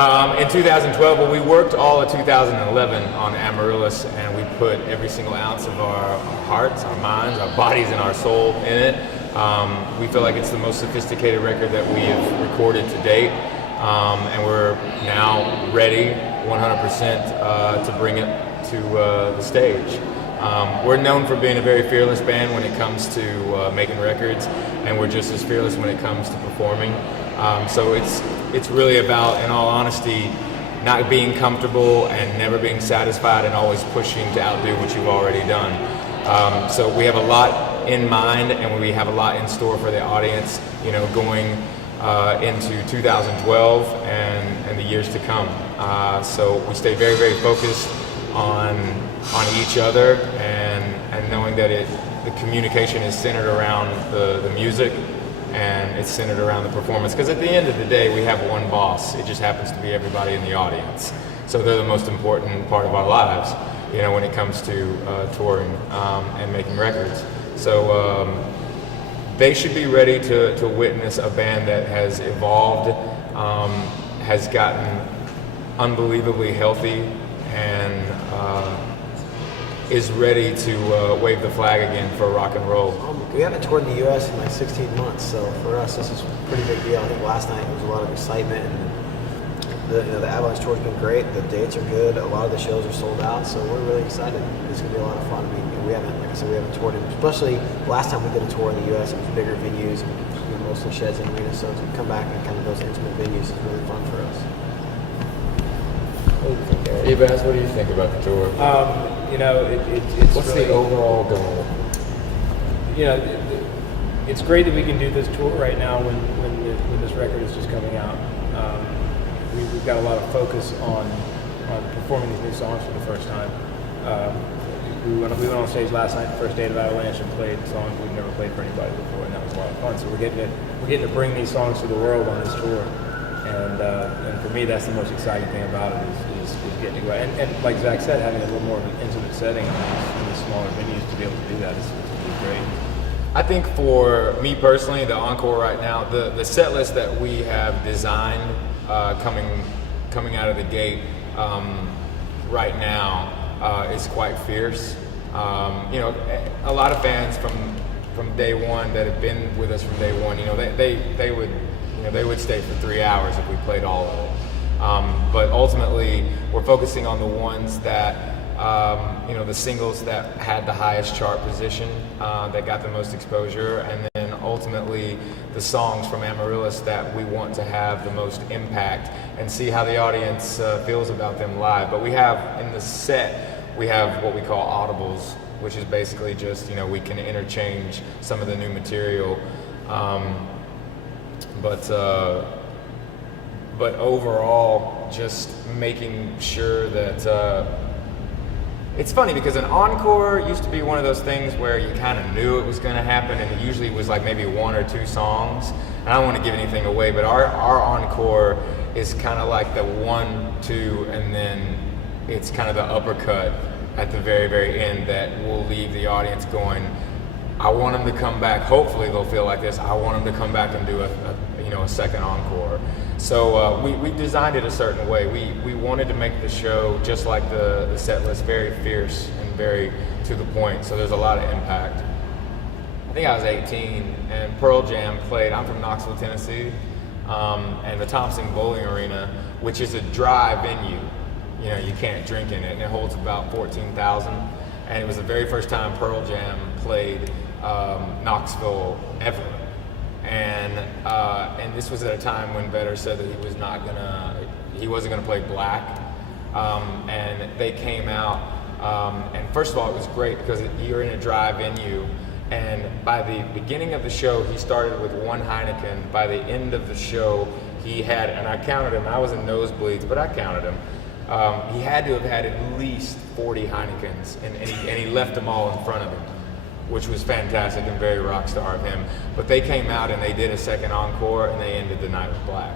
In 2012, well, we worked all of 2011 on Amaryllis, and we put every single ounce of our hearts, our minds, our bodies, and our soul in it. We feel like it's the most sophisticated record that we have recorded to date, and we're now ready 100% to bring it to the stage. We're known for being a very fearless band when it comes to making records, and we're just as fearless when it comes to performing. So it's really about, in all honesty, not being comfortable and never being satisfied and always pushing to outdo what you've already done. So we have a lot in mind, and we have a lot in store for the audience, you know, going into 2012 and the years to come. So we stay very, very focused on each other, and knowing that the communication is centered around the music, and it's centered around the performance, because at the end of the day we have one boss. It just happens to be everybody in the audience, so they're the most important part of our lives, you know, when it comes to touring and making records. So they should be ready to witness a band that has evolved, has gotten unbelievably healthy, and is ready to wave the flag again for rock and roll. We haven't toured in the U.S. in like 16 months, so for us this is a pretty big deal. I think last night there was a lot of excitement, and the Avalanche Tour has been great. The dates are good. A lot of the shows are sold out, so we're really excited. It's going to be a lot of fun. I mean, we haven't, like I said, we haven't toured, especially last time we did a tour in the U.S. It was bigger venues, mostly sheds and arenas. So to come back and kind of those intimate venues is really fun for us. Ebaz, what do you think about the tour? It's What's really, the overall goal? It's great that we can do this tour right now when this record is just coming out. We've got a lot of focus on performing these new songs for the first time. We went on stage last night, the first day of Avalanche, and played songs we've never played for anybody before, and that was a lot of fun. So we're getting to bring these songs to the world on this tour. And for me, that's the most exciting thing about it is getting to go. And like Zach said, having a little more of an intimate setting in these smaller venues to be able to do that is great. I think for me personally, the encore right now, the set list that we have designed coming out of the gate right now is quite fierce. A lot of fans from day one that have been with us from day one, they would stay for 3 hours if we played all of it. But ultimately, we're focusing on the ones that, the singles that had the highest chart position, that got the most exposure, and then ultimately the songs from Amaryllis that we want to have the most impact and see how the audience feels about them live. But we have, in the set, we have what we call audibles, which is basically just, we can interchange some of the new material. But overall, just making sure that it's funny because an encore used to be one of those things where you kind of knew it was going to happen, and it usually was like maybe 1 or 2 songs. And I don't want to give anything away, but our encore is kind of like the 1, 2, and then it's kind of the uppercut at the very, very end that will leave the audience going, I want them to come back. Hopefully they'll feel like this. I want them to come back and do a second encore. So we designed it a certain way. We wanted to make the show just like the set list, very fierce and very to the point. So there's a lot of impact. I think I was 18 and Pearl Jam played. I'm from Knoxville, Tennessee, and the Thompson Bowling Arena, which is a dry venue. You can't drink in it, and it holds about 14,000. And it was the very first time Pearl Jam played Knoxville ever, and this was at a time when Vedder said that he wasn't gonna play Black, and they came out, and first of all, it was great because you're in a dry venue, and by the beginning of the show, he started with 1 Heineken. By the end of the show, he had, and I counted him. I was in nosebleeds, but I counted him. He had to have had at least 40 Heinekens, and he left them all in front of him, which was fantastic and very rock star of him. But they came out and they did a second encore, and they ended the night with Black.